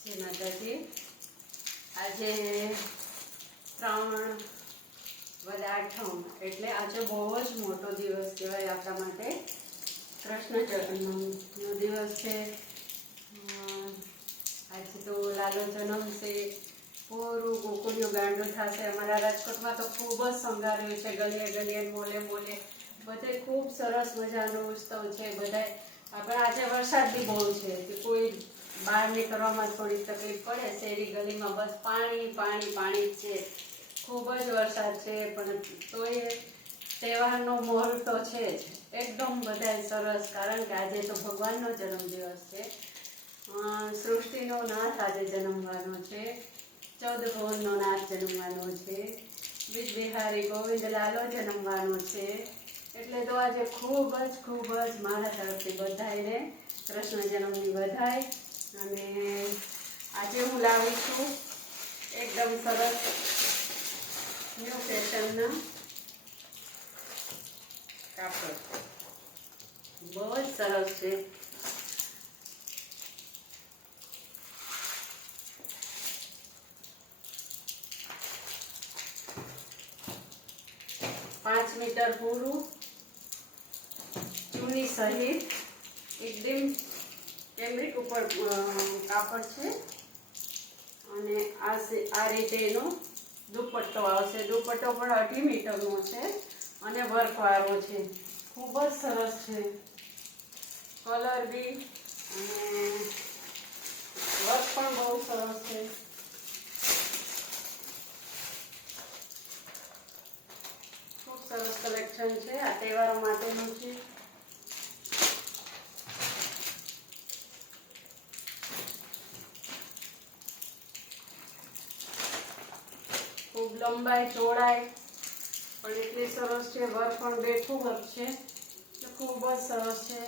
જય માતાજી। આજે 3/8 એટલે આજે બહુ જ મોટો દિવસ કહેવાય આપણા માટે। કૃષ્ણ જન્મનો દિવસ છે। આજે તો લાલો જન્મ છે। પૂરું ગોકુળિયું ગાંડું થશે। અમારા રાજકોટમાં તો ખૂબ જ શણગાર્યું છે। ગલીએ ગલીએ મોલે મોલે બધે ખૂબ સરસ મજાનો ઉત્સવ છે। બધા આપણે આજે વરસાદ બી બહુ છે કે કોઈ બહાર નીકળવામાં થોડી તકલીફ પડે। શેરી ગલીમાં બસ પાણી પાણી પાણી જ છે। ખૂબ જ વરસાદ છે પણ તોય તહેવારનો માહોલ તો છે જ એકદમ બધાય સરસ। કારણ કે આજે તો ભગવાનનો જન્મદિવસ છે। સૃષ્ટિનો નાથ આજે જન્મવાનો છે। 14 ભુવનનો નાથ જન્મવાનો છે। બીજ બિહારી ગોવિંદ લાલો જન્મવાનો છે। એટલે તો આજે ખૂબ જ મારા તરફથી બધાયને કૃષ્ણ જન્મની વધાઈ। અને આજે હું લાવી છું એકદમ સરસ ન્યૂ ફેશનના કાપડ। બહુ જ સરસ છે। પાંચ મીટર પૂરું ચૂની સહિત એકદમ કેમરિક ઉપર કાપડ છે। અને આ રીતે એનો દુપટ્ટો આવશે। દુપટ્ટો પણ 2.5 મીટરનો છે અને વર્કવાળો છે। ખૂબ જ સરસ છે કલર બી અને વર્ક પણ બહુ સરસ છે। ખૂબ સરસ કલેક્શન છે। આ તહેવારો માટેનું છે। ખૂબ લંબાઈ ચોડાઈ પણ એટલી સરસ છે। વર્ક પણ બેઠું વર્ક છે એટલે ખૂબ જ સરસ છે।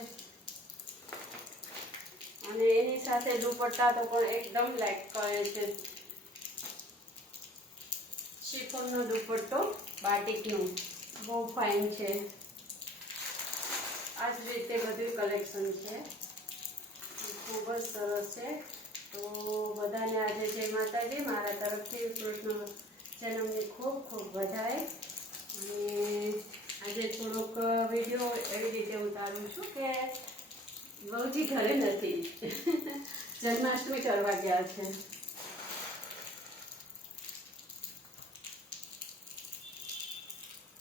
અને એની સાથે દુપટ્ટા તો પણ એકદમ લાઇટ કરે છે। શિફોનનો દુપટ્ટો બાટિકનું બહુ ફાઇન છે। આ જ રીતે બધું કલેક્શન છે। ખૂબ જ સરસ છે। તો બધાને આજે જય માતાજી। મારા તરફથી કૃષ્ણ જન્મની ખૂબ ખૂબ વધાઈ। અને આજે થોડોક વિડીયો એવી રીતે ઉતારું છું કે બહુજી ઘરે નથી જન્માષ્ટમી કરવા ગયા છે